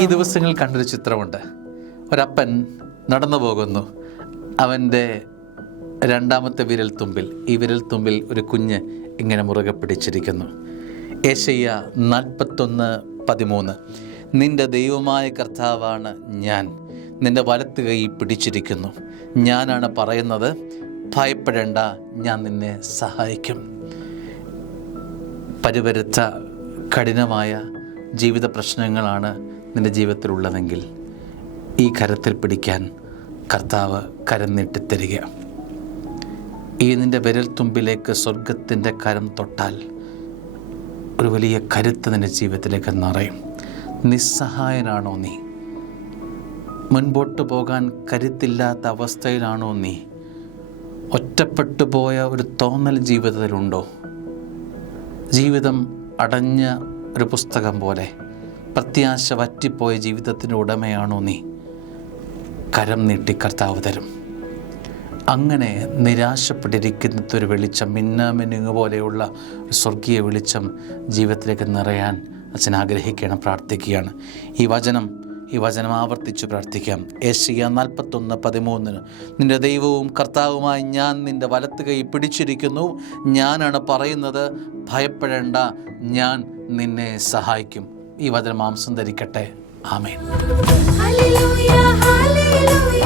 ഈ ദിവസങ്ങൾ കണ്ടൊരു ചിത്രമുണ്ട്. ഒരപ്പൻ നടന്നു പോകുന്നു. അവൻ്റെ രണ്ടാമത്തെ വിരൽത്തുമ്പിൽ, ഈ വിരൽത്തുമ്പിൽ ഒരു കുഞ്ഞ് ഇങ്ങനെ മുറുകെ പിടിച്ചിരിക്കുന്നു. യെശയ്യാ 41:13 നിൻ്റെ ദൈവമായ കർത്താവാണ് ഞാൻ, നിൻ്റെ വലത്ത് കൈ പിടിച്ചിരിക്കുന്നു. ഞാനാണ് പറയുന്നത്, ഭയപ്പെടേണ്ട, ഞാൻ നിന്നെ സഹായിക്കും. പരിവരുത്ത കഠിനമായ ജീവിത പ്രശ്നങ്ങളാണ് നിൻ്റെ ജീവിതത്തിലുള്ളതെങ്കിൽ ഈ കരത്തിൽ പിടിക്കാൻ കർത്താവ് കരം നീട്ടിത്തരിക. ഈ നിൻ്റെ വിരൽത്തുമ്പിലേക്ക് സ്വർഗത്തിൻ്റെ കരം തൊട്ടാൽ ഒരു വലിയ കരുത്ത് നിൻ്റെ ജീവിതത്തിലേക്ക് നിറയും. നിസ്സഹായനാണോ നീ? മുൻപോട്ട് പോകാൻ കരുത്തില്ലാത്ത അവസ്ഥയിലാണോ നീ? ഒറ്റപ്പെട്ടു പോയ ഒരു തോന്നൽ ജീവിതത്തിലുണ്ടോ? ജീവിതം അടഞ്ഞ ഒരു പുസ്തകം പോലെ പ്രത്യാശ വറ്റിപ്പോയ ജീവിതത്തിൻ്റെ ഉടമയാണോ നീ? കരം നീട്ടി കർത്താവ് തരും. അങ്ങനെ നിരാശപ്പെട്ടിരിക്കുന്നതൊരു വെളിച്ചം, മിന്നാമിനുങ്ങ് പോലെയുള്ള ഒരു സ്വർഗീയ വെളിച്ചം ജീവിതത്തിലേക്ക് നിറയാൻ അച്ഛൻ ആഗ്രഹിക്കുകയാണ്, പ്രാർത്ഥിക്കുകയാണ്. ഈ വചനം ആവർത്തിച്ച് പ്രാർത്ഥിക്കാം. യെശയ്യാ 41:13 നിൻ്റെ ദൈവവും കർത്താവുമായി ഞാൻ നിൻ്റെ വലത്ത് കൈ പിടിച്ചിരിക്കുന്നു. ഞാനാണ് പറയുന്നത്, ഭയപ്പെടേണ്ട, ഞാൻ നിന്നെ സഹായിക്കും. ഈ വചനം മാംസം ധരിക്കട്ടെ. ആമേൻ. Hallelujah, hallelujah.